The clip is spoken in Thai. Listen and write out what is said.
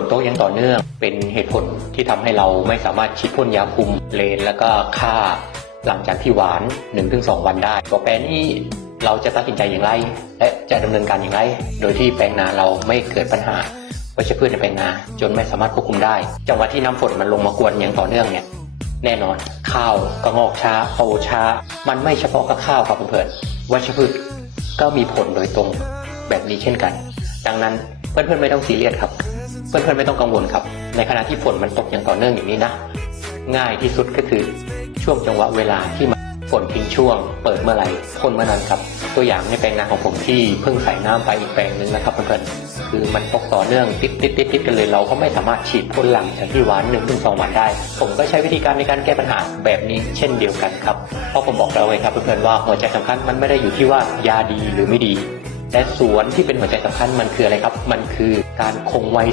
นตกอย่างต่อเนื่อง เป็นเหตุผลที่ทำให้เราไม่สามารถฉีดพ่นยาคุมเลน แล้วก็ฆ่าหลังจากที่หวาน 1-2 วันได้ตัวแปรนี้เราจะตัดสินใจอย่างไร และจะดำเนินการอย่างไร โดยที่แปลงนาเราไม่เกิดปัญหาวัชพืชในแปลงนา จนไม่สามารถควบคุมได้ จังหวะที่น้ำฝนมันลงมากวนอย่างต่อเนื่องเนี่ยแน่นอน ข้าวก็งอกช้าโตช้า มันไม่เฉพาะกับข้าวครับเพื่อนๆวัชพืชก็มีผลโดยตรงแบบนี้เช่นกัน ดังนั้นเพื่อนๆไม่ต้องซีเรียสครับ เพื่อนๆไม่ต้องกังวลครับ ในขณะที่ฝนมันตกอย่างต่อเนื่องอย่างนี้นะ ง่ายที่สุดก็คือช่วงจังหวะเวลาที่มันฝนทิ้งช่วง เปิดเมื่อไหร่พ่นเมื่อนั้นครับ ตัวอย่างในแปลงนาของผมที่เพิ่งใส่น้ำไปอีกแปลงหนึ่งนะครับเพื่อนๆคือมันตกต่อเนื่องติดติดติดติดกันเลยเราก็ไม่สามารถฉีดพ่นหลังจากที่หวานหนึ่งถึงสองวันได้ ผมก็ใช้วิธีการในการแก้ปัญหาแบบนี้เช่นเดียวกันครับเพราะผมบอกแล้วไว้ครับเพื่อนๆว่าหัวใจสำคัญมันไม่ได้อยู่ที่ว่ายาดีหรือไม่ดีแต่สวนที่เป็นหัวใจสำคัญมันคืออะไรครับ มันคือการคงไว้